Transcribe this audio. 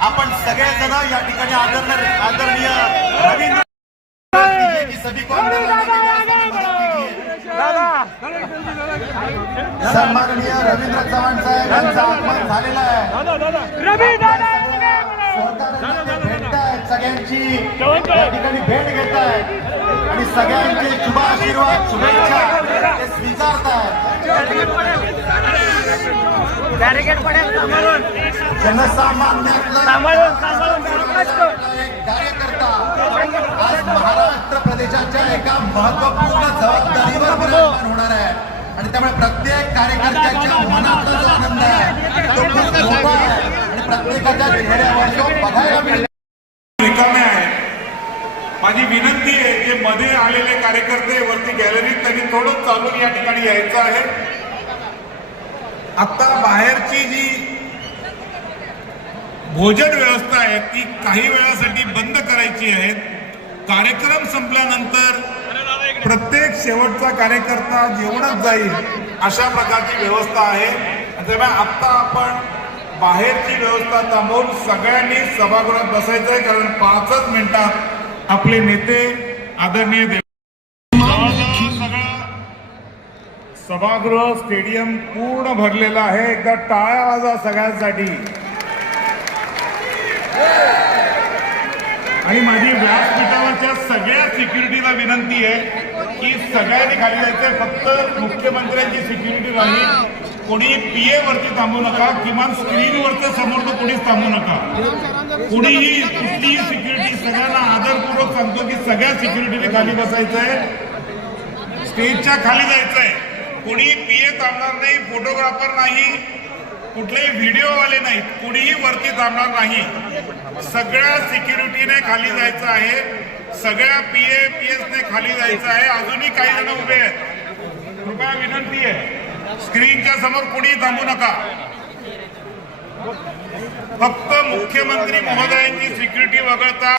आपण सगळेजण या ठिकाणी आदरणीय रवींद्र सन्माननीय रवींद्र चव्हाण साहेब यांचा आगमन झालेला आहे। भेटतायत सगळ्यांची या ठिकाणी भेट घेत आहेत आणि सगळ्यांचे शुभ आशीर्वाद शुभेच्छा ते स्वीकारतायत। कार्यकर्ता आज महाराष्ट्र प्रदेशाच्या एका महत्वपूर्ण जबाबदारीवर विराजमान होणार आहे आणि त्यामुळे प्रत्येक कार्यकर्त्याच्या मनातला जो आनंद आहे तो खूप मोठा आहे आणि प्रत्येकाच्या चेहऱ्यावर तो बघायला मिळेल। रिकामे आहे। माझी विनंती आहे जे मध्ये आलेले कार्यकर्ते वरती गॅलरीत त्यांनी थोडं चालून या ठिकाणी यायचं आहे। आता बाहेरची जी भोजन व्यवस्था आहे ती काही वेळासाठी बंद करायची आहे। कार्यक्रम संपल्यानंतर प्रत्येक शेवटचा कार्यकर्ता जेवणात जाईल अशा प्रकारची व्यवस्था आहे। त्यामुळे आता आपण बाहेरची व्यवस्था थांबवून सगळ्यांनी सभागृहात बसायचं आहे, कारण 5च मिनिटात आपले नेते आदरणीय सभागृह स्टेडियम पूर्ण भरलेलं आहे। एकदा टाळ्या वाजवा सगळ्यांसाठी। आणि माझी व्यासपीठावरच्या सगळ्या सिक्युरिटीला विनंती आहे की सगळ्यांनी खाली जायचंय, फक्त मुख्यमंत्र्यांची सिक्युरिटी राहील। कोणी पीए वरती थांबू नका, किमान स्क्रीनवरच्या समोर तर कोणीच थांबू नका। कुणीही कुठलीही सिक्युरिटी, सगळ्यांना आदरपूर्वक सांगतो की सगळ्या सिक्युरिटीने खाली बसायचंय, स्टेजच्या खाली जायचंय। कोणी पीए थांबणार नाही, फोटोग्राफर नाही, कुठलेही व्हिडिओवाले नाहीत, कुणीही वरती थांबणार नाही। सगळ्या सिक्युरिटीने खाली जायचं आहे, सगळ्या पीएसने खाली जायचं आहे। अजूनही काही जण उभे आहेत, कृपया विनंती आहे स्क्रीनच्या समोर कोणी थांबू नका। फक्त मुख्यमंत्री महोदयांची सिक्युरिटी वगळता